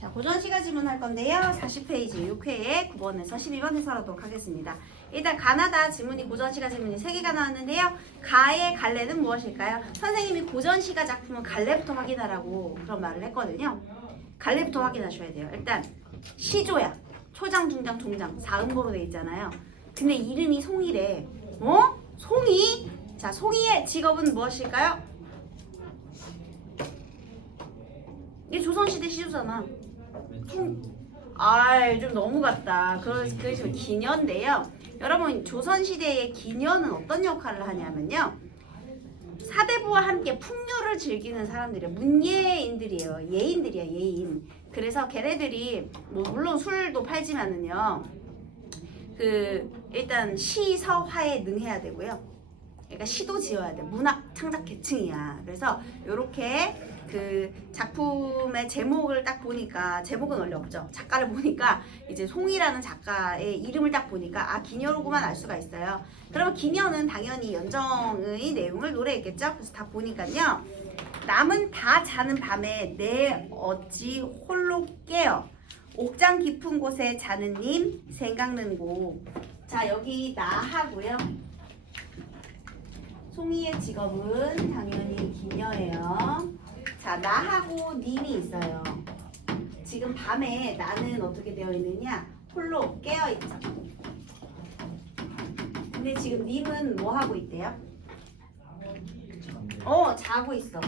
자, 고전시가 질문할 건데요. 40페이지 6회에 9번에서 12번 해설하도록 하겠습니다. 일단 가나다 지문이 고전시가 질문이 3개가 나왔는데요. 가의 갈래는 무엇일까요? 선생님이 고전시가 작품은 갈래부터 확인하라고 그런 말을 했거든요. 갈래부터 확인하셔야 돼요. 일단 시조야. 초장, 중장, 종장, 사음보로 돼 있잖아요. 근데 이름이 송이래. 어? 송이? 자, 송이의 직업은 무엇일까요? 이게 조선시대 시조잖아. 좀 너무 같다. 그래서 기녀인데요. 여러분, 조선시대의 기녀는 어떤 역할을 하냐면요. 사대부와 함께 풍류를 즐기는 사람들이에요. 문예인들이에요. 예인들이야, 예인. 그래서 걔네들이 뭐 물론 술도 팔지만은요. 일단 시서화에 능해야 되고요. 그러니까 시도 지어야 돼. 문학 창작 계층이야. 그래서 요렇게 작품의 제목을 딱 보니까, 제목은 원래 없죠. 작가를 보니까 이제 송이라는 작가의 이름을 딱 보니까 기녀로고만 알 수가 있어요. 그러면 기녀는 당연히 연정의 내용을 노래했겠죠. 그래서 다 보니까요. 남은 다 자는 밤에 내 어찌 홀로 깨어 옥장 깊은 곳에 자는 님 생각는 곳. 자, 여기 나하고요. 송이의 직업은 당연히 기녀예요. 자, 나하고 님이 있어요. 지금 밤에 나는 어떻게 되어 있느냐? 홀로 깨어 있죠. 근데 지금 님은 뭐 하고 있대요? 자고 있어.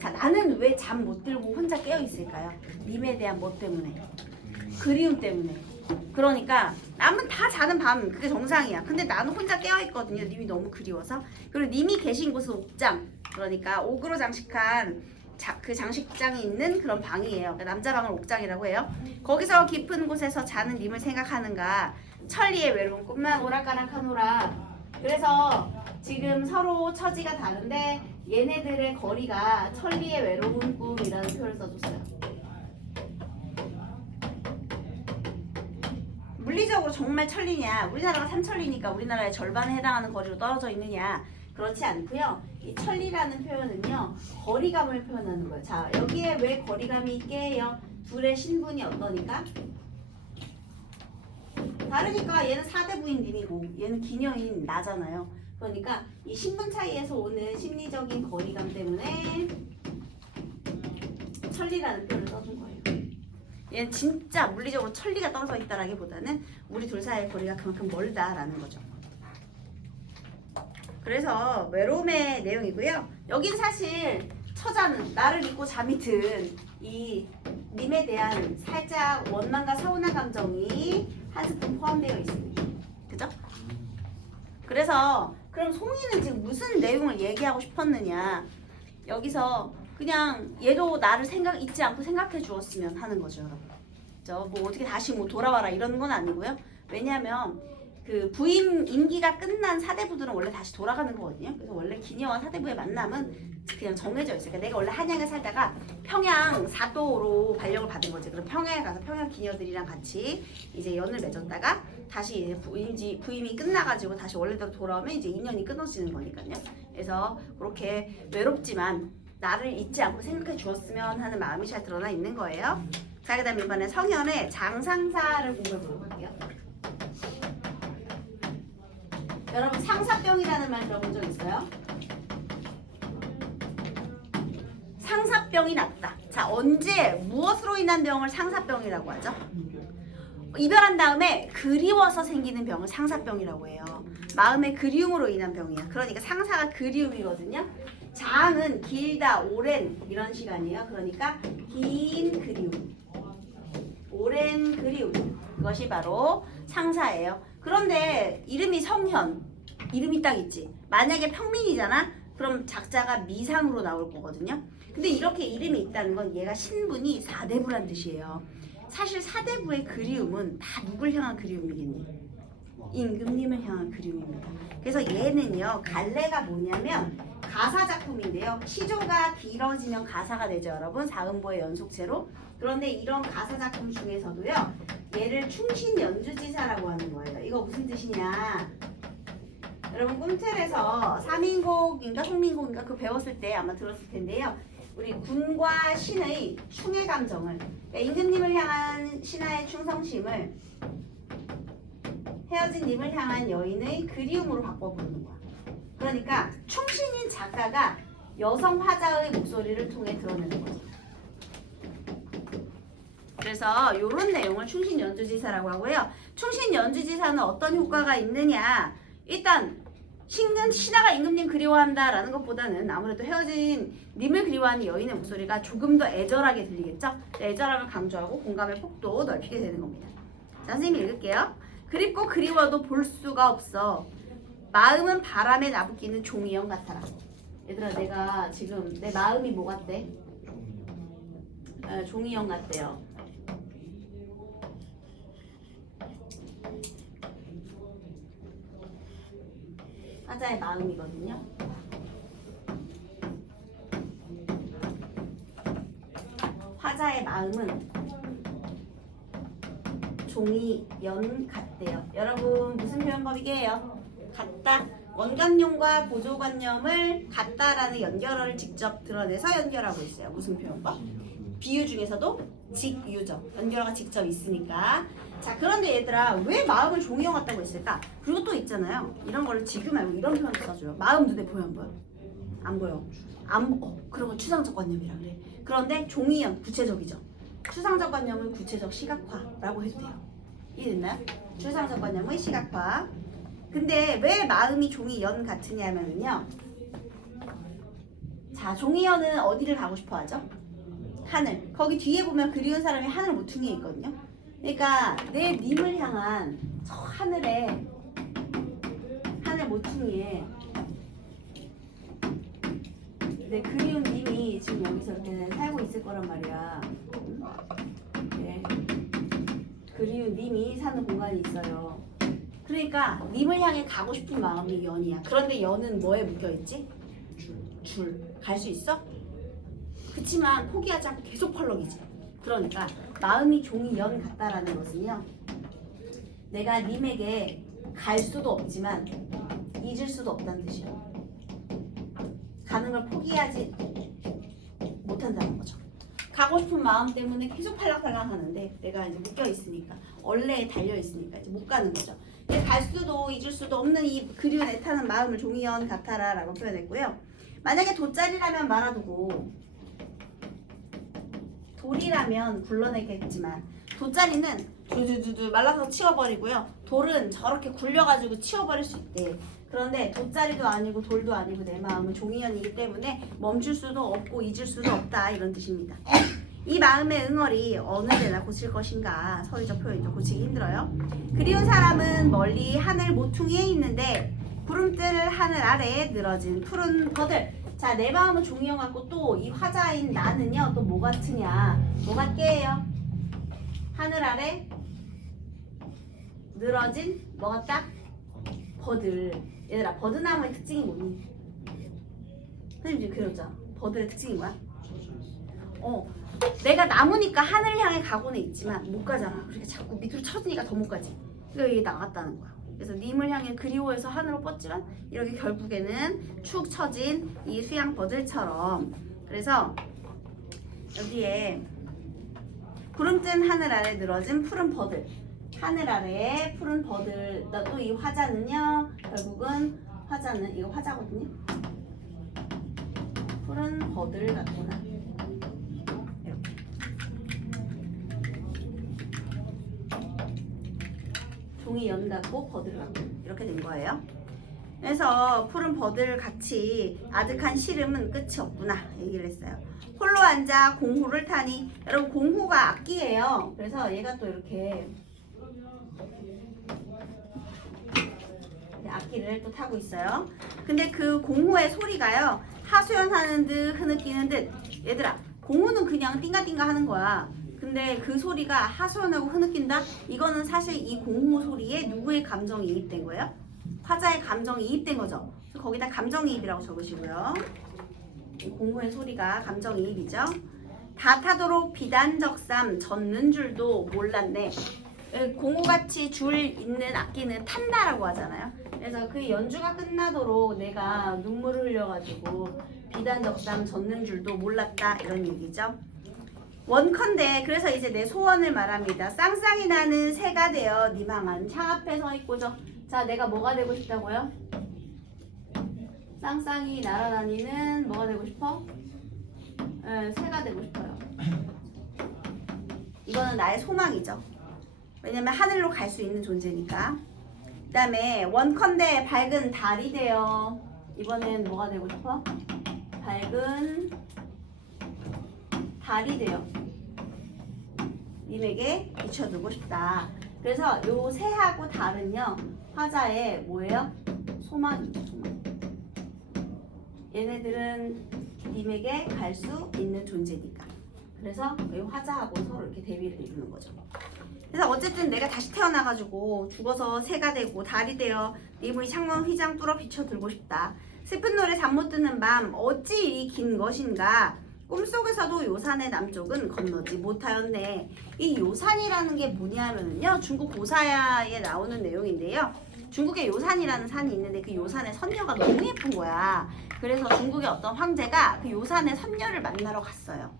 자, 나는 왜 잠 못 들고 혼자 깨어 있을까요? 님에 대한 뭐 때문에? 그리움 때문에. 그러니까 남은 다 자는 밤, 그게 정상이야. 근데 나는 혼자 깨어있거든요. 님이 너무 그리워서. 그리고 님이 계신 곳은 옥장, 그러니까 옥으로 장식한 그 장식장이 있는 그런 방이에요. 그러니까 남자 방을 옥장이라고 해요. 거기서 깊은 곳에서 자는 님을 생각하는가. 천리의 외로운 꿈만 오락가락하노라. 그래서 지금 서로 처지가 다른데 얘네들의 거리가 천리의 외로운 꿈이라는 표현을 써줬어요. 물리적으로 정말 천리냐? 우리나라가 삼천리니까 우리나라의 절반에 해당하는 거리로 떨어져 있느냐? 그렇지 않고요. 이 천리라는 표현은요, 거리감을 표현하는 거예요. 자, 여기에 왜 거리감이 있게요? 둘의 신분이 어떠니까? 다르니까 얘는 사대부인 님이고 얘는 기녀인 나잖아요. 그러니까 이 신분 차이에서 오는 심리적인 거리감 때문에 천리라는 표현을 써준 거예요. 얘는 진짜 물리적으로 천리가 떨어져 있다라기보다는 우리 둘 사이의 거리가 그만큼 멀다라는 거죠. 그래서 외로움의 내용이고요. 여긴 사실 처자는 나를 잊고 잠이 든 이 님에 대한 살짝 원망과 서운한 감정이 한 스푼 포함되어 있습니다. 그죠? 그래서 그럼 송이는 지금 무슨 내용을 얘기하고 싶었느냐? 여기서 그냥 얘도 나를 잊지 않고 생각해 주었으면 하는 거죠, 여러분. 뭐 어떻게 다시 뭐 돌아와라 이러는 건 아니고요. 왜냐하면 그 부임 임기가 끝난 사대부들은 원래 다시 돌아가는 거거든요. 그래서 원래 기녀와 사대부의 만남은 그냥 정해져 있어요. 그러니까 내가 원래 한양에 살다가 평양 사도로 발령을 받은 거지. 그럼 평양에 가서 평양 기녀들이랑 같이 이제 연을 맺었다가 다시 이제 부임이 끝나가지고 다시 원래대로 돌아오면 이제 인연이 끊어지는 거니까요. 그래서 그렇게 외롭지만 나를 잊지 않고 생각해 주었으면 하는 마음이 잘 드러나 있는 거예요. 자, 그 다음에 이번에 성현의 장상사를 공부해 보도록 할게요. 여러분, 상사병이라는 말 들어본 적 있어요? 상사병이 났다. 자, 언제 무엇으로 인한 병을 상사병이라고 하죠? 이별한 다음에 그리워서 생기는 병을 상사병이라고 해요. 마음의 그리움으로 인한 병이야. 그러니까 상사가 그리움이거든요. 장은 길다, 오랜 이런 시간이에요. 그러니까 긴 그리움, 오랜 그리움, 그것이 바로 상사예요. 그런데 이름이 성현, 이름이 딱 있지. 만약에 평민이잖아? 그럼 작자가 미상으로 나올 거거든요. 근데 이렇게 이름이 있다는 건 얘가 신분이 사대부란 뜻이에요. 사실 사대부의 그리움은 다 누굴 향한 그리움이겠니? 임금님을 향한 그리움입니다. 그래서 얘는요, 갈래가 뭐냐면 가사 작품인데요. 시조가 길어지면 가사가 되죠, 여러분. 사음보의 연속체로. 그런데 이런 가사 작품 중에서도요, 얘를 충신 연주지사라고 하는 거예요. 이거 무슨 뜻이냐? 여러분, 꿈틀에서 3인곡인가 송민곡인가 그거 배웠을 때 아마 들었을 텐데요. 우리 군과 신의 충의 감정을, 그러니까 임금님을 향한 신하의 충성심을 헤어진 님을 향한 여인의 그리움으로 바꿔 부르는 거야. 그러니까 충신인 작가가 여성 화자의 목소리를 통해 드러내는 거죠. 그래서 이런 내용을 충신연주지사라고 하고요. 충신연주지사는 어떤 효과가 있느냐? 일단 신하가 임금님 그리워한다라는 것보다는 아무래도 헤어진 님을 그리워하는 여인의 목소리가 조금 더 애절하게 들리겠죠? 애절함을 강조하고 공감의 폭도 넓히게 되는 겁니다. 자, 선생님 읽을게요. 그립고 그리워도 볼 수가 없어. 마음은 바람에 나부끼는 종이형 같아라. 얘들아, 내가 지금 내 마음이 뭐 같대? 종이형 같대요. 화자의 마음이거든요. 화자의 마음은 종이연 같대요. 여러분 무슨 표현법이게요? 같다. 원관념과 보조관념을 같다라는 연결어를 직접 드러내서 연결하고 있어요. 무슨 표현법? 비유 중에서도 직유죠. 연결어가 직접 있으니까. 자, 그런데 얘들아, 왜 마음을 종이형 같다고 했을까? 그리고 또 있잖아요. 이런 거를 직유 말고 이런 표현도 써줘요. 마음 눈에 보여 안 보여? 안 보여. 그런 건 추상적 관념이라 그래. 그런데 종이형 구체적이죠. 추상적 관념은 구체적 시각화라고 해도 돼요. 이해됐나요? 추상적 관념의 시각화. 근데 왜 마음이 종이연 같으냐면요. 자, 종이연은 어디를 가고 싶어 하죠? 하늘. 거기 뒤에 보면 그리운 사람이 하늘 모퉁이에 있거든요. 그러니까 내 님을 향한 저 하늘 모퉁이에 내 그리운 님이 지금 여기서 이렇게 살고 있을 거란 말이야. 네. 그리운 님이 사는 공간이 있어요. 그러니까 님을 향해 가고 싶은 마음이 연이야. 그런데 연은 뭐에 묶여있지? 줄. 갈 수 있어? 그치만 포기하지 않고 계속 펄럭이지. 그러니까 마음이 종이 연 같다라는 것은요, 내가 님에게 갈 수도 없지만 잊을 수도 없다는 뜻이에요. 가는 걸 포기하지 못한다는 거죠. 가고 싶은 마음 때문에 계속 팔락팔락 하는데 내가 이제 묶여 있으니까, 원래에 달려 있으니까 이제 못 가는 거죠. 근데 갈 수도 잊을 수도 없는 이 그리운 애타는 마음을 종이연 같아라 라고 표현했고요. 만약에 돗자리라면 말아두고 돌이라면 굴러내겠지만, 돗자리는 두두두두 말라서 치워버리고요. 돌은 저렇게 굴려가지고 치워버릴 수 있대. 그런데 돗자리도 아니고 돌도 아니고 내 마음은 종이연이기 때문에 멈출 수도 없고 잊을 수도 없다, 이런 뜻입니다. 이 마음의 응어리 어느 데나 고칠 것인가? 서의적 표현이죠. 고치기 힘들어요. 그리운 사람은 멀리 하늘 모퉁이에 있는데 구름뜰 하늘 아래에 늘어진 푸른 버들. 자, 내 마음은 종이형 같고 또 이 화자인 나는요, 또 뭐 같으냐? 뭐 같게요? 하늘 아래 늘어진 뭐 같다? 버들. 얘들아, 버드나무의 특징이 뭐니? 선생님 지금 그렸죠? 버들의 특징이 뭐야? 내가 나무니까 하늘 향해 가고는 있지만 못 가잖아. 그러니까 자꾸 밑으로 쳐지니까 더 못 가지. 그러니까 이게 나갔다는 거야. 그래서 님을 향해 그리워해서 하늘로 뻗지만 이렇게 결국에는 축 처진 이 수양 버들처럼. 그래서 여기에 구름뜬 하늘 아래 늘어진 푸른 버들, 하늘 아래에 푸른 버들. 또 이 화자는요, 결국은 화자는 이거 화자거든요. 푸른 버들 같구나. 이렇게 종이 연 같고 버들 같고 이렇게 된 거예요. 그래서 푸른 버들 같이 아득한 시름은 끝이 없구나 얘기를 했어요. 홀로 앉아 공호를 타니, 여러분 공호가 악기예요. 그래서 얘가 또 이렇게 악기를 또 타고 있어요. 근데 그 공호의 소리가요, 하소연하는 듯 흐느끼는 듯. 얘들아, 공호는 그냥 띵가띵가 하는 거야. 근데 그 소리가 하소연하고 흐느낀다? 이거는 사실 이 공호 소리에 누구의 감정이 이입된 거예요? 화자의 감정이 이입된 거죠. 그래서 거기다 감정이입이라고 적으시고요. 이 공호의 소리가 감정이입이죠. 다 타도록 비단적삼 젓는 줄도 몰랐네. 공호같이 줄 있는 악기는 탄다라고 하잖아요. 그래서 그 연주가 끝나도록 내가 눈물을 흘려가지고 비단적삼 젖는 줄도 몰랐다 이런 얘기죠. 원컨대 그래서 이제 내 소원을 말합니다. 쌍쌍이 나는 새가 되어 니망한 창 앞에 서 있고죠. 자, 내가 뭐가 되고 싶다고요? 쌍쌍이 날아다니는 뭐가 되고 싶어? 새가 되고 싶어요. 이거는 나의 소망이죠. 왜냐면 하늘로 갈 수 있는 존재니까. 그 다음에 원컨대 밝은 달이 되어 이번엔 뭐가 되고 싶어? 밝은 달이 되어 님에게 비춰두고 싶다. 그래서 요 새하고 달은요 화자의 뭐예요? 소망이죠. 소망. 얘네들은 님에게 갈 수 있는 존재니까. 그래서 이 화자하고 서로 이렇게 대비를 이루는 거죠. 그래서 어쨌든 내가 다시 태어나가지고 죽어서 새가 되고 달이 되어 님의 창문 휘장 뚫어 비춰들고 싶다. 슬픈 노래 잠 못 드는 밤 어찌 이리 긴 것인가. 꿈속에서도 요산의 남쪽은 건너지 못하였네. 이 요산이라는 게 뭐냐면요 중국 고사야에 나오는 내용인데요. 중국에 요산이라는 산이 있는데 그 요산의 선녀가 너무 예쁜 거야. 그래서 중국의 어떤 황제가 그 요산의 선녀를 만나러 갔어요.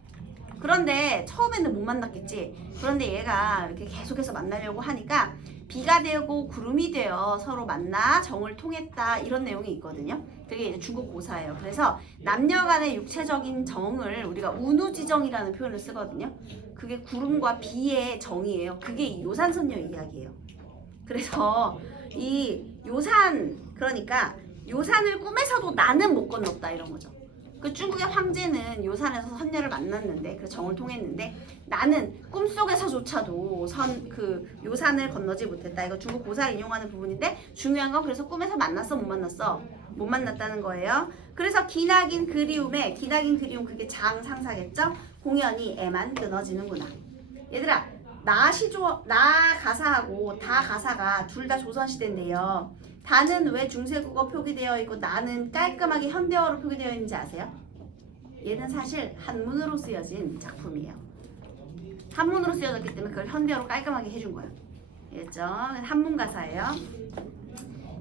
그런데 처음에는 못 만났겠지. 그런데 얘가 이렇게 계속해서 만나려고 하니까 비가 되고 구름이 되어 서로 만나 정을 통했다 이런 내용이 있거든요. 그게 이제 중국 고사예요. 그래서 남녀 간의 육체적인 정을 우리가 운우지정이라는 표현을 쓰거든요. 그게 구름과 비의 정이에요. 그게 이 요산선녀 이야기예요. 그래서 이 요산 그러니까 요산을 꿈에서도 나는 못 건넜다 이런 거죠. 그 중국의 황제는 요산에서 선녀를 만났는데 그 정을 통했는데 나는 꿈속에서조차도 그 요산을 건너지 못했다. 이거 중국 고사를 인용하는 부분인데 중요한 건 그래서 꿈에서 만났어 못 만났어? 못 만났다는 거예요. 그래서 기나긴 그리움에 기나긴 그리움 그게 장상사겠죠? 공연이 애만 끊어지는구나. 얘들아 나 가사하고 다 가사가 둘 다 조선시대인데요. 다는 왜 중세국어 표기되어 있고 나는 깔끔하게 현대어로 표기되어 있는지 아세요? 얘는 사실 한문으로 쓰여진 작품이에요. 한문으로 쓰여졌기 때문에 그걸 현대어로 깔끔하게 해준 거예요. 알겠죠? 한문 가사예요.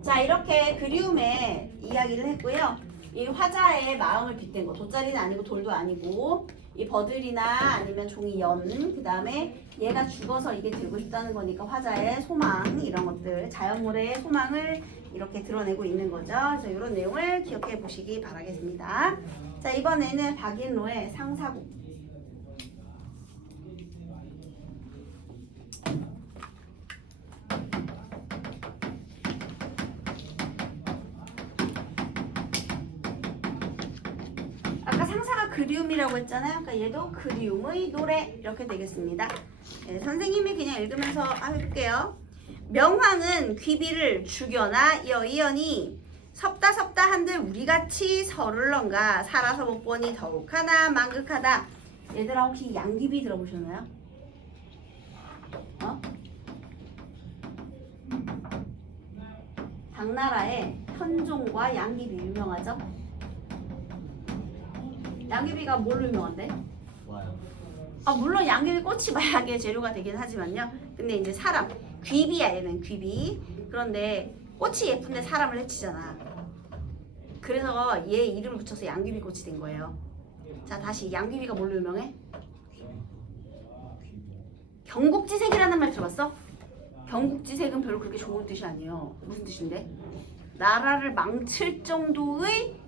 자 이렇게 그리움의 이야기를 했고요. 이 화자의 마음을 빗댄 거 돗자리는 아니고 돌도 아니고 이 버들이나 아니면 종이 그 다음에 얘가 죽어서 이게 들고 싶다는 거니까 화자의 소망 이런 것들 자연물의 소망을 이렇게 드러내고 있는 거죠. 그래서 이런 내용을 기억해 보시기 바라겠습니다. 자 이번에는 박인로의 상사곡. 아까 상사가 그리움이라고 했잖아요. 그러니까 얘도 그리움의 노래 이렇게 되겠습니다. 네, 선생님이 그냥 읽으면서 해볼게요. 명황은 귀비를 죽여나 여의언이 섭다 한들 우리같이 서를런가 살아서 못 보니 더욱하나 망극하다. 얘들아 혹시 양귀비 들어보셨나요? 당나라의 현종과 양귀비 유명하죠? 양귀비가 뭘로 유명한데? 물론 양귀비 꽃이 마약의 재료가 되긴 하지만요. 근데 이제 사람 귀비야 얘는 귀비. 그런데 꽃이 예쁜데 사람을 해치잖아. 그래서 얘 이름을 붙여서 양귀비 꽃이 된 거예요. 자 다시 양귀비가 뭘로 유명해? 경국지색이라는 말 들어봤어? 경국지색은 별로 그렇게 좋은 뜻이 아니에요. 무슨 뜻인데? 나라를 망칠 정도의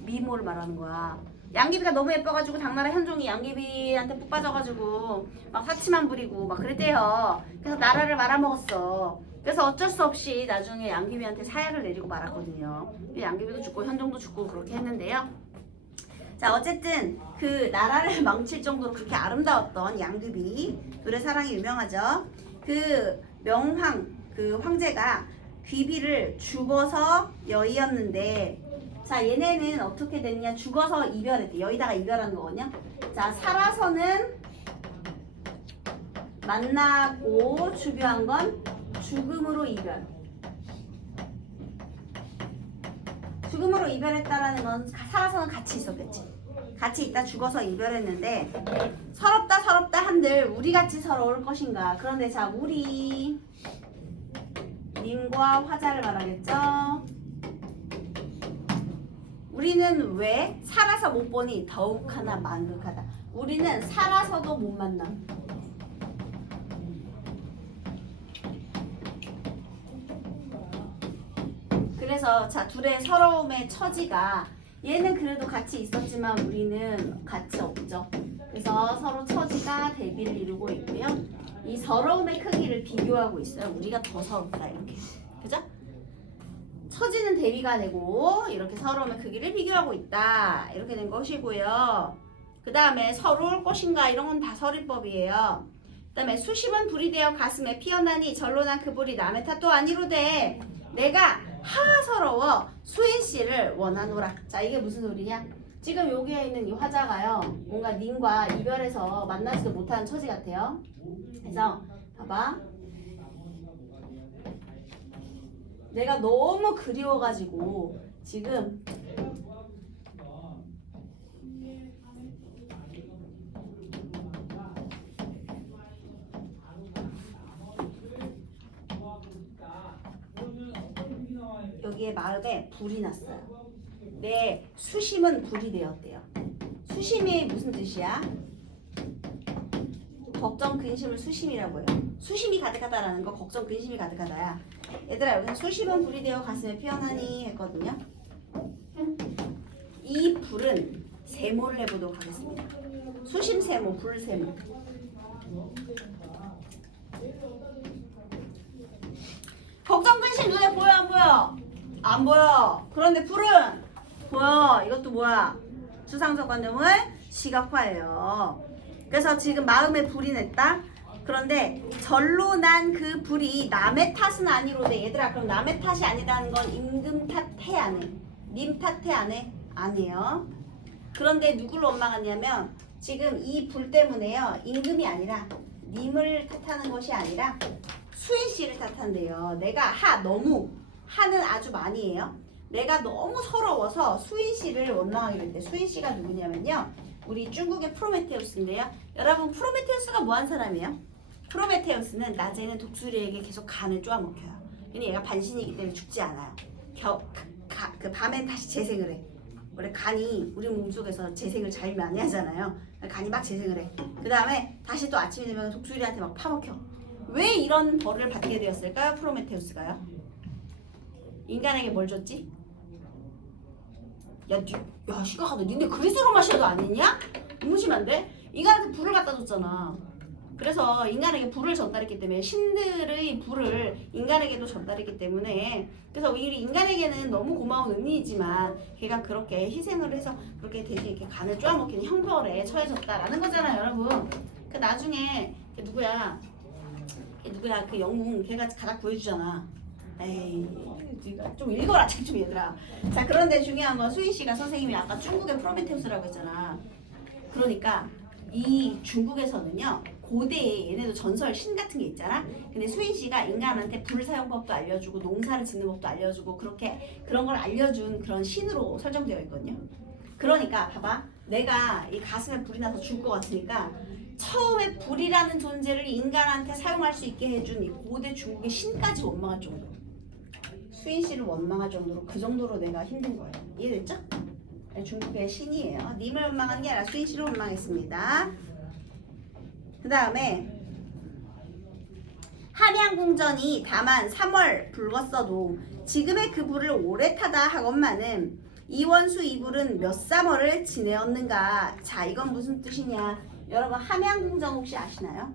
미모를 말하는 거야. 양귀비가 너무 예뻐가지고 당나라 현종이 양귀비한테 푹 빠져가지고 막 사치만 부리고 막 그랬대요. 그래서 나라를 말아먹었어. 그래서 어쩔 수 없이 나중에 양귀비한테 사약을 내리고 말았거든요. 양귀비도 죽고 현종도 죽고 그렇게 했는데요. 자 어쨌든 그 나라를 망칠 정도로 그렇게 아름다웠던 양귀비 둘의 사랑이 유명하죠. 그 명황 그 황제가 귀비를 죽어서 여의었는데 자 얘네는 어떻게 됐냐 죽어서 이별했대. 여의다가 이별한 거거든요. 자 살아서는 만나고 주교한 건 죽음으로 이별. 죽음으로 이별했다라는 건 살아서는 같이 있었겠지. 같이 있다 죽어서 이별했는데 서럽다 한들 우리같이 서러울 것인가. 그런데 자 우리 님과 화자를 말하겠죠. 우리는 왜 살아서 못 보니 더욱 하나 만극하다. 우리는 살아서도 못 만나. 그래서 자 둘의 서러움의 처지가 얘는 그래도 같이 있었지만 우리는 같이 없죠. 그래서 서로 처지가 대비를 이루고 있고요. 이 서러움의 크기를 비교하고 있어요. 우리가 더 서럽다 이렇게. 그죠? 처지는 대비가 되고 이렇게 서러움의 크기를 비교하고 있다. 이렇게 된 것이고요. 그 다음에 서러울 것인가 이런 건 다 설의법이에요. 그 다음에 수심은 불이 되어 가슴에 피어나니 절로 난 그 불이 남의 탓도 아니로되 내가 하서러워 수인씨를 원하노라. 자 이게 무슨 소리냐? 지금 여기에 있는 이 화자가요. 뭔가 님과 이별해서 만나지도 못하는 처지 같아요. 그래서 봐봐. 내가 너무 그리워가지고 지금 여기에 마음에 불이 났어요. 내 수심은 불이 되었대요. 수심이 무슨 뜻이야? 걱정, 근심을 수심이라고 해요. 수심이 가득하다라는 거 걱정, 근심이 가득하다야. 얘들아 여기서 수심은 불이 되어 가슴에 피어나니 했거든요. 이 불은 세모를 해보도록 하겠습니다. 수심 세모, 불 세모. 걱정, 근심 눈에 보여 안 보여? 안 보여. 그런데 불은 보여. 이것도 뭐야? 추상적 관념을 시각화해요. 그래서 지금 마음에 불이 냈다. 그런데 절로 난 그 불이 남의 탓은 아니로되 얘들아 그럼 남의 탓이 아니라는 건 임금 탓해 안 해? 님 탓해 안 해? 아니에요. 그런데 누구를 원망하냐면 지금 이 불 때문에요. 임금이 아니라 님을 탓하는 것이 아니라 수인 씨를 탓한대요. 내가 너무 하는 아주 많이 해요. 내가 너무 서러워서 수인 씨를 원망하게 됐대. 수인 씨가 누구냐면요. 우리 중국의 프로메테우스인데요. 여러분 프로메테우스가 뭐한 사람이에요? 프로메테우스는 낮에는 독수리에게 계속 간을 쪼아먹혀요. 근데 얘가 반신이기 때문에 죽지 않아요. 그 밤엔 다시 재생을 해. 원래 간이 우리 몸속에서 재생을 제일 많이 하잖아요. 간이 막 재생을 해. 그 다음에 다시 또 아침이 되면 독수리한테 막 파먹혀. 왜 이런 벌을 받게 되었을까요? 프로메테우스가요? 인간에게 뭘 줬지? 야 시각하다. 니네 그리스로 마셔도 아니냐? 너무 심한데? 인간한테 불을 갖다 줬잖아. 그래서 인간에게 불을 전달했기 때문에 신들의 불을 인간에게도 전달했기 때문에 그래서 우리 인간에게는 너무 고마운 은인이지만 걔가 그렇게 희생을 해서 그렇게 대신 이렇게 간을 쪼아먹히는 형벌에 처해졌다라는 거잖아요, 여러분. 그 나중에 걔 누구야? 그 영웅 걔가 가닥 구해주잖아. 에이, 네가 좀 읽어라 책 좀 얘들아. 자 그런데 중요한 건 수인 씨가 선생님이 아까 중국의 프로메테우스라고 했잖아. 그러니까 이 중국에서는요 고대에 얘네도 전설 신 같은 게 있잖아. 근데 수인 씨가 인간한테 불 사용법도 알려주고 농사를 짓는 법도 알려주고 그렇게 그런 걸 알려준 그런 신으로 설정되어 있거든요. 그러니까 봐봐. 내가 이 가슴에 불이 나서 죽을 것 같으니까 처음에 불이라는 존재를 인간한테 사용할 수 있게 해준 이 고대 중국의 신까지 원망할 정도. 수인 씨를 원망할 정도로 그 정도로 내가 힘든 거예요. 이해됐죠? 중국의 신이에요. 님을 원망하는 게 아니라 수인 씨를 원망했습니다. 그 다음에 함양궁전이 다만 3월 붉었어도 지금의 그 불을 오래 타다 하건만은 이원수 이불은 몇 3월을 지내었는가. 자 이건 무슨 뜻이냐. 여러분 함양궁전 혹시 아시나요?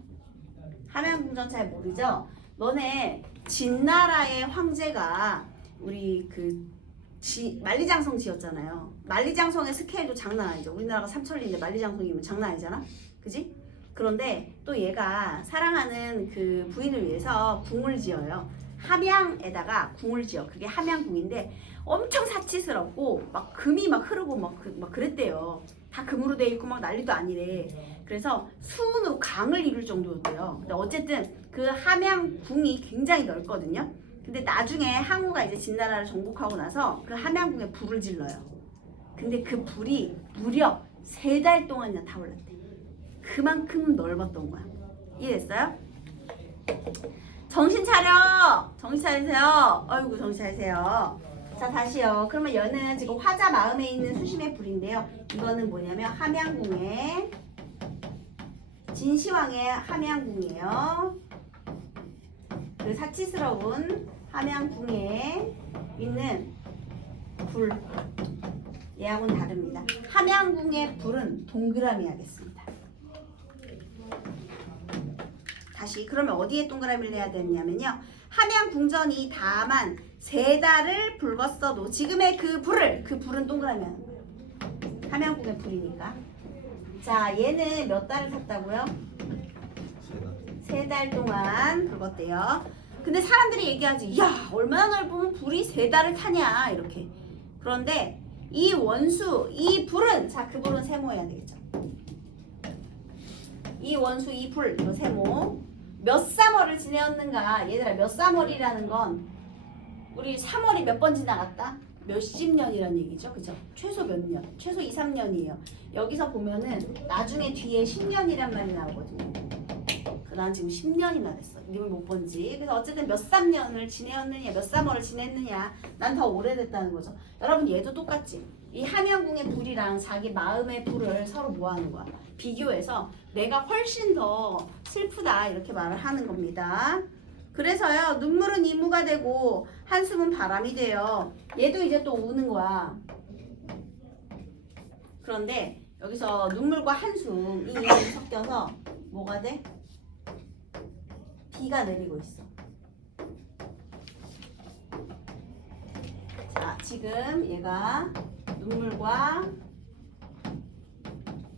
함양궁전 잘 모르죠? 너네 진나라의 황제가 우리 만리장성 지었잖아요. 만리장성의 스케일도 장난 아니죠. 우리나라가 삼천리인데 만리장성이면 장난 아니잖아. 그지? 그런데 또 얘가 사랑하는 그 부인을 위해서 궁을 지어요. 함양에다가 궁을 지어. 그게 함양궁인데 엄청 사치스럽고 막 금이 막 흐르고 막 그랬대요. 다 금으로 돼 있고 막 난리도 아니래. 그래서 수은으로 강을 이룰 정도였대요. 근데 어쨌든 그 함양궁이 굉장히 넓거든요. 근데 나중에 항우가 이제 진나라를 정복하고 나서 그 함양궁에 불을 질러요. 근데 그 불이 무려 3달 동안이나 타올랐대. 그만큼 넓었던 거야. 이해됐어요? 정신 차려! 정신 차리세요. 아이고 정신 차리세요. 자, 다시요. 그러면 얘는 지금 화자 마음에 있는 수심의 불인데요. 이거는 뭐냐면 함양궁의 진시황의 함양궁이에요. 그 사치스러운 함양궁에 있는 불. 얘하고는 다릅니다. 함양궁의 불은 동그라미 하겠습니다. 다시 그러면 어디에 동그라미를 해야 되냐면요. 함양궁전이 다만 3달을 붉었어도 지금의 그 불은 동그라미 하는 거예요. 함양궁의 불이니까. 자, 얘는 몇 달을 탔다고요? 3달 동안 붉었대요. 근데 사람들이 얘기하지, 야, 얼마나 넓으면 불이 3달을 타냐 이렇게. 그런데 이 원수, 이 불은, 자, 그 불은 세모해야 되겠죠. 이 원수, 이 불, 이거 세모. 몇 3월을 지내었는가? 얘들아, 몇 3월이라는 건 우리 3월이 몇 번 지나갔다? 몇십 년이란 얘기죠. 그죠? 최소 몇 년? 최소 2, 3년이에요. 여기서 보면은 나중에 뒤에 10년이란 말이 나오거든요. 난 지금 10년이나 됐어. 님을 못 본지. 그래서 어쨌든 몇 3년을 지내었느냐, 몇 3월을 지냈느냐, 난 더 오래됐다는 거죠. 여러분, 얘도 똑같지. 이 함양궁의 불이랑 자기 마음의 불을 서로 뭐 하는 거야? 비교해서 내가 훨씬 더 슬프다 이렇게 말을 하는 겁니다. 그래서요, 눈물은 이무가 되고 한숨은 바람이 돼요. 얘도 이제 또 우는 거야. 그런데 여기서 눈물과 한숨이 섞여서 뭐가 돼? 비가 내리고 있어. 자, 지금 얘가 눈물과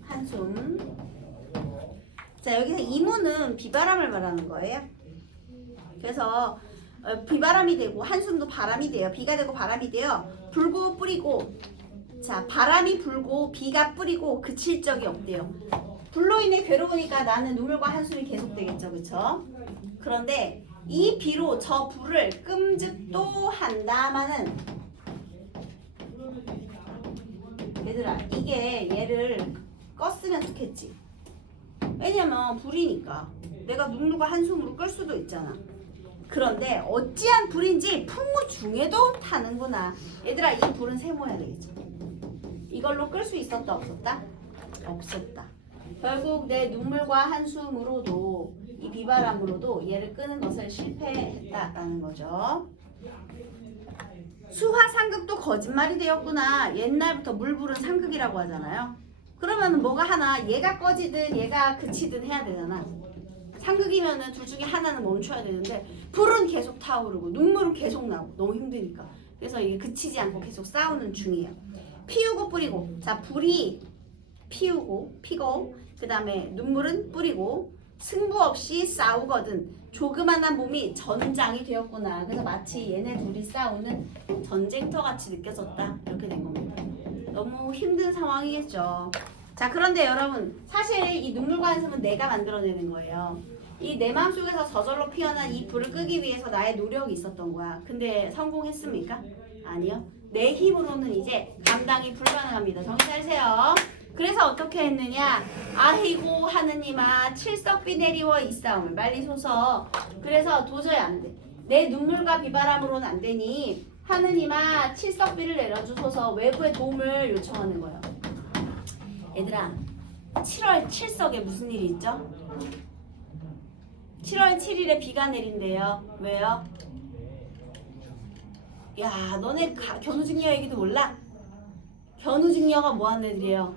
한숨. 자, 여기서 이무는 비바람을 말하는 거예요. 그래서 비바람이 되고 한숨도 바람이 돼요. 비가 되고 바람이 돼요. 불고 뿌리고. 자, 바람이 불고 비가 뿌리고 그칠 적이 없대요. 불로 인해 괴로우니까 나는 눈물과 한숨이 계속되겠죠. 그쵸? 그런데 이 비로 저 불을 끔찍도 한다마는 얘들아, 이게 얘를 껐으면 좋겠지. 왜냐면 불이니까 내가 눈물과 한숨으로 끌 수도 있잖아. 그런데 어찌한 불인지 풍무 중에도 타는구나. 얘들아, 이 불은 세모해야 되겠죠. 이걸로 끌 수 있었다 없었다? 없었다. 결국 내 눈물과 한숨으로도 이 비바람으로도 얘를 끄는 것을 실패했다라는 거죠. 수화 상극도 거짓말이 되었구나. 옛날부터 물불은 상극이라고 하잖아요. 그러면 뭐가 하나, 얘가 꺼지든 얘가 그치든 해야 되잖아. 상극이면은 둘 중에 하나는 멈춰야 되는데 불은 계속 타오르고 눈물은 계속 나고 너무 힘드니까. 그래서 이게 그치지 않고 계속 싸우는 중이에요. 피우고 뿌리고. 자, 불이 피우고 피고 그 다음에 눈물은 뿌리고 승부 없이 싸우거든 조그만한 몸이 전장이 되었구나. 그래서 마치 얘네 둘이 싸우는 전쟁터 같이 느껴졌다. 이렇게 된 겁니다. 너무 힘든 상황이겠죠. 자, 그런데 여러분, 사실 이 눈물과 한숨은 내가 만들어내는 거예요. 이 내 마음속에서 저절로 피어난 이 불을 끄기 위해서 나의 노력이 있었던 거야. 근데 성공했습니까? 아니요. 내 힘으로는 이제 감당이 불가능합니다. 정신 차리세요. 그래서 어떻게 했느냐? 아이고 하느님아 칠석비 내리워 이 싸움을 말리소서. 그래서 도저히 안 돼. 내 눈물과 비바람으로는 안 되니 하느님아 칠석비를 내려주소서. 외부의 도움을 요청하는 거예요. 얘들아, 7월 7석에 무슨 일이 있죠? 7월 7일에 비가 내린대요. 왜요? 야, 너네 견우직녀 얘기도 몰라? 견우직녀가 뭐하는 애들이에요?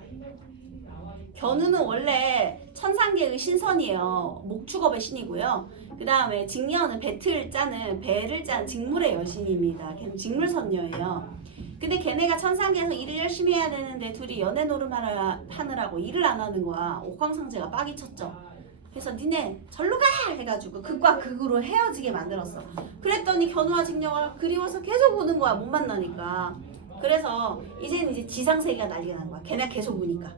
견우는 원래 천상계의 신선이에요. 목축업의 신이고요. 그 다음에 직녀는 배를 짜는 직물의 여신입니다. 걔는 직물선녀예요. 근데 걔네가 천상계에서 일을 열심히 해야 되는데 둘이 연애 노름하느라고 일을 안 하는 거야. 옥황상제가 빡이 쳤죠. 그래서 니네 절로 가! 해가지고 극과 극으로 헤어지게 만들었어. 그랬더니 견우와 직녀가 그리워서 계속 오는 거야. 못 만나니까. 그래서 이제는 이제 지상세계가 난리가 난 거야. 걔네 계속 오니까.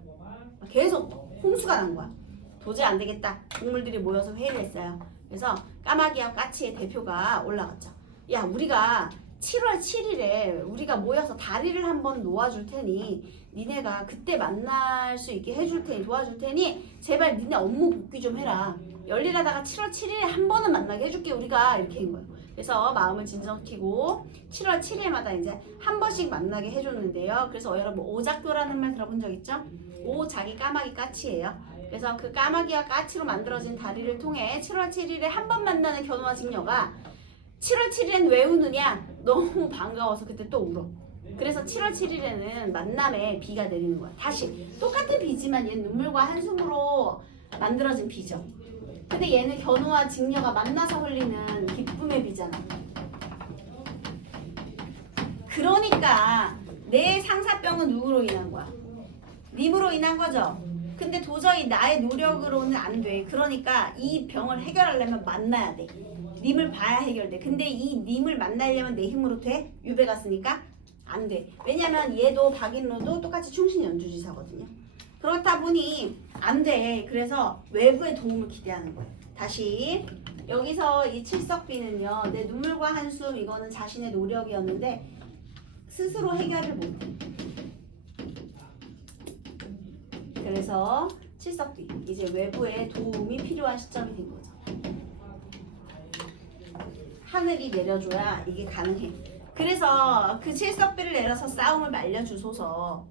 계속 홍수가 난 거야. 도저히 안 되겠다. 동물들이 모여서 회의를 했어요. 그래서 까마귀와 까치의 대표가 올라갔죠. 야, 우리가 7월 7일에 우리가 모여서 다리를 한번 놓아줄 테니 니네가 그때 만날 수 있게 해줄 테니 도와줄 테니 제발 니네 업무 복귀 좀 해라. 열일하다가 7월 7일에 한 번은 만나게 해줄게 우리가. 이렇게 한 거예요. 그래서 마음을 진정시키고 7월 7일마다 이제 한 번씩 만나게 해줬는데요. 그래서 여러분 오작교라는 말 들어본 적 있죠? 오 자기 까마귀 까치예요. 그래서 그 까마귀와 까치로 만들어진 다리를 통해 7월 7일에 한 번 만나는 견우와 직녀가 7월 7일엔 왜 우느냐? 너무 반가워서 그때 또 울어. 그래서 7월 7일에는 만남에 비가 내리는 거야. 다시 똑같은 비지만 얘는 눈물과 한숨으로 만들어진 비죠. 근데 얘는 견우와 직녀가 만나서 흘리는 기쁨의 비잖아. 그러니까 내 상사병은 누구로 인한 거야? 님으로 인한 거죠. 근데 도저히 나의 노력으로는 안 돼. 그러니까 이 병을 해결하려면 만나야 돼. 님을 봐야 해결돼. 근데 이 님을 만나려면 내 힘으로 돼? 유배 갔으니까 안 돼. 왜냐면 얘도 박인로도 똑같이 충신 연주지사거든요. 그렇다 보니 안 돼. 그래서 외부의 도움을 기대하는 거예요. 다시 여기서 이 칠석비는요. 내 눈물과 한숨 이거는 자신의 노력이었는데 스스로 해결을 못해. 그래서 칠석비 이제 외부의 도움이 필요한 시점이 된 거죠. 하늘이 내려줘야 이게 가능해. 그래서 그 칠석비를 내려서 싸움을 말려주소서.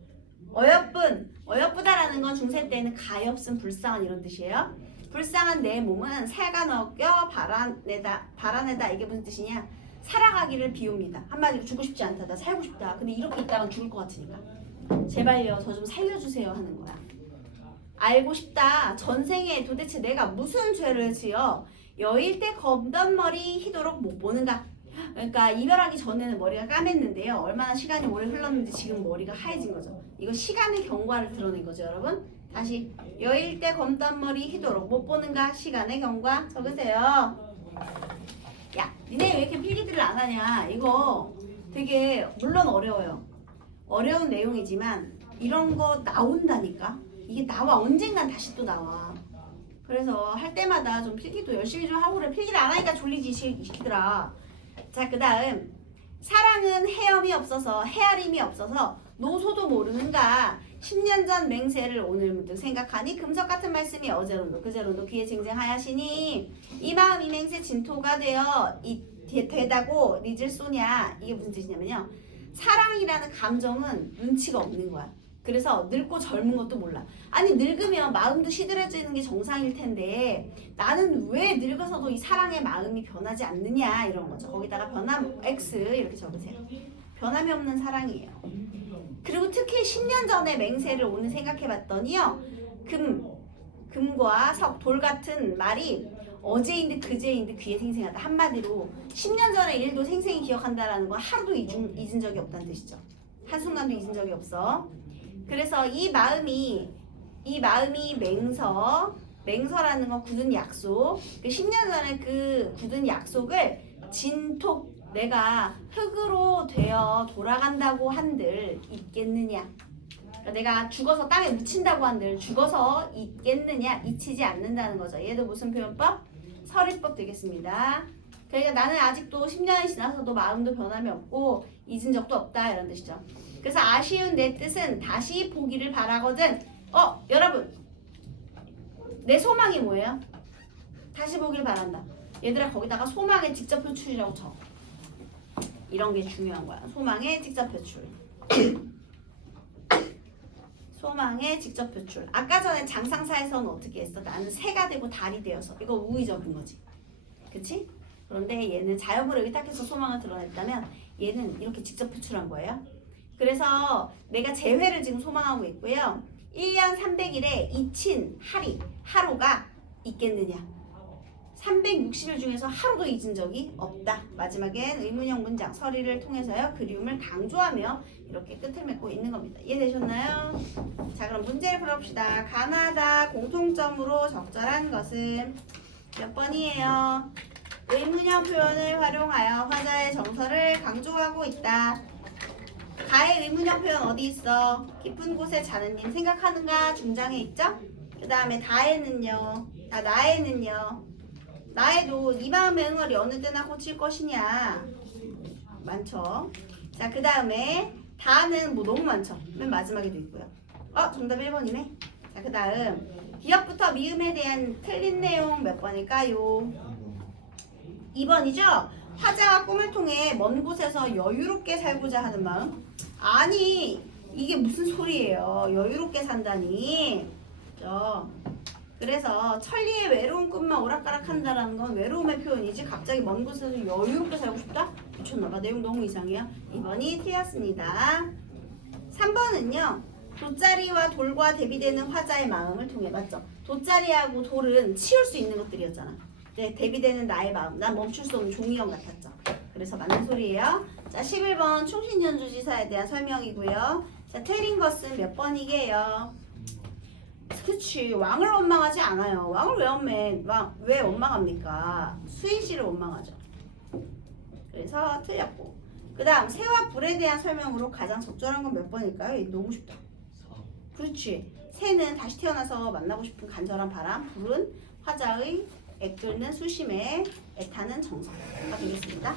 어여쁘다라는 건 중세 때는 가엾은 불쌍한 이런 뜻이에요. 불쌍한 내 몸은 새가 넣겨 발아내다 이게 무슨 뜻이냐? 살아가기를 비웁니다. 한마디로 죽고 싶지 않다. 나 살고 싶다. 근데 이렇게 있다가 죽을 것 같으니까 제발요 저 좀 살려주세요 하는 거야. 알고 싶다. 전생에 도대체 내가 무슨 죄를 지어 여일 때 검던 머리 희도록 못 보는가? 그러니까 이별하기 전에는 머리가 까맸는데요. 얼마나 시간이 오래 흘렀는지 지금 머리가 하얘진 거죠. 이거 시간의 경과를 드러낸 거죠, 여러분. 다시 여일 때 검던 머리 희도록 못 보는가? 시간의 경과 적으세요. 야, 니네 왜 이렇게 필기들을 안 하냐? 이거 되게 물론 어려워요. 어려운 내용이지만 이런 거 나온다니까. 이게 나와 언젠간 다시 또 나와. 그래서 할 때마다 좀 필기도 열심히 좀 하고 그래. 필기를 안 하니까 졸리지 시키더라. 자, 그 다음 사랑은 헤엄이 없어서 헤아림이 없어서 노소도 모르는가. 10년 전 맹세를 오늘 문득 생각하니 금석 같은 말씀이 어제론도 그제론도 귀에 쟁쟁하야시니 이 마음 이 맹세 진토가 되어 되다고 잊을 쏘냐. 이게 무슨 뜻이냐면요. 사랑이라는 감정은 눈치가 없는 거야. 그래서 늙고 젊은 것도 몰라. 아니 늙으면 마음도 시들해지는 게 정상일 텐데 나는 왜 늙어서도 이 사랑의 마음이 변하지 않느냐 이런 거죠. 거기다가 변함 X 이렇게 적으세요. 변함이 없는 사랑이에요. 그리고 특히 10년 전에 맹세를 오늘 생각해봤더니요. 금과 석, 돌 같은 말이 어제인 듯 그제인 듯 귀에 생생하다. 한마디로 10년 전의 일도 생생히 기억한다라는 건 하루도 잊은 적이 없다는 뜻이죠. 한순간도 잊은 적이 없어. 그래서 이 마음이 맹서라는 건 굳은 약속. 그 10년 전에 그 굳은 약속을 진톡 내가 흙으로 되어 돌아간다고 한들 있겠느냐. 그러니까 내가 죽어서 땅에 묻힌다고 한들 죽어서 있겠느냐. 잊히지 않는다는 거죠. 얘도 무슨 표현법? 설의법 되겠습니다. 그러니까 나는 아직도 10년이 지나서도 마음도 변함이 없고 잊은 적도 없다 이런 뜻이죠. 그래서 아쉬운 내 뜻은 다시 보기를 바라거든. 여러분 내 소망이 뭐예요? 다시 보기를 바란다. 얘들아 거기다가 소망의 직접 표출이라고 쳐. 이런 게 중요한 거야. 소망의 직접 표출. 소망의 직접 표출. 아까 전에 장상사에서는 어떻게 했어? 나는 새가 되고 달이 되어서. 이거 우의적인 거지. 그치? 그런데 얘는 자연으로 의탁해서 소망을 드러냈다면 얘는 이렇게 직접 표출한 거예요. 그래서 내가 재회를 지금 소망하고 있고요. 1년 300일에 이친 하루가 있겠느냐. 360일 중에서 하루도 잊은 적이 없다. 마지막엔 의문형 문장 서리를 통해서요. 그리움을 강조하며 이렇게 끝을 맺고 있는 겁니다. 이해되셨나요? 자, 그럼 문제를 풀어봅시다. 가나다 공통점으로 적절한 것은 몇 번이에요? 의문형 표현을 활용하여 화자의 정서를 강조하고 있다. 가의 의문형 표현 어디 있어? 깊은 곳에 자는님 생각하는가 중장에 있죠? 그 다음에 다에는요. 나에도 네 마음의 응어리 어느 때나 고칠 것이냐. 많죠. 자, 그 다음에 다는 뭐 너무 많죠. 맨 마지막에도 있고요. 정답 1번이네. 자, 그 다음 기억부터 미음에 대한 틀린 내용 몇 번일까요? 2번이죠? 화자가 꿈을 통해 먼 곳에서 여유롭게 살고자 하는 마음. 아니 이게 무슨 소리예요. 여유롭게 산다니. 그죠? 그래서 천리의 외로운 꿈만 오락가락한다라는 건 외로움의 표현이지 갑자기 먼 곳에서 여유롭게 살고 싶다? 미쳤나봐. 내용 너무 이상해요. 2번이 틀렸습니다. 3번은요. 돗자리와 돌과 대비되는 화자의 마음을 통해. 맞죠? 돗자리하고 돌은 치울 수 있는 것들이었잖아. 네, 대비되는 나의 마음. 난 멈출 수 없는 종이형 같았죠. 그래서 맞는 소리예요. 자, 11번 충신전주지사에 대한 설명이고요. 자, 틀린 것은 몇 번이게요? 그치. 왕을 원망하지 않아요. 왕을 왜 원망합니까? 수인씨를 원망하죠. 그래서 틀렸고. 그 다음 새와 불에 대한 설명으로 가장 적절한 건 몇 번일까요? 이거 너무 쉽다. 그렇지. 새는 다시 태어나서 만나고 싶은 간절한 바람, 불은 화자의 애끓는 수심에 애타는 정성가 되겠습니다.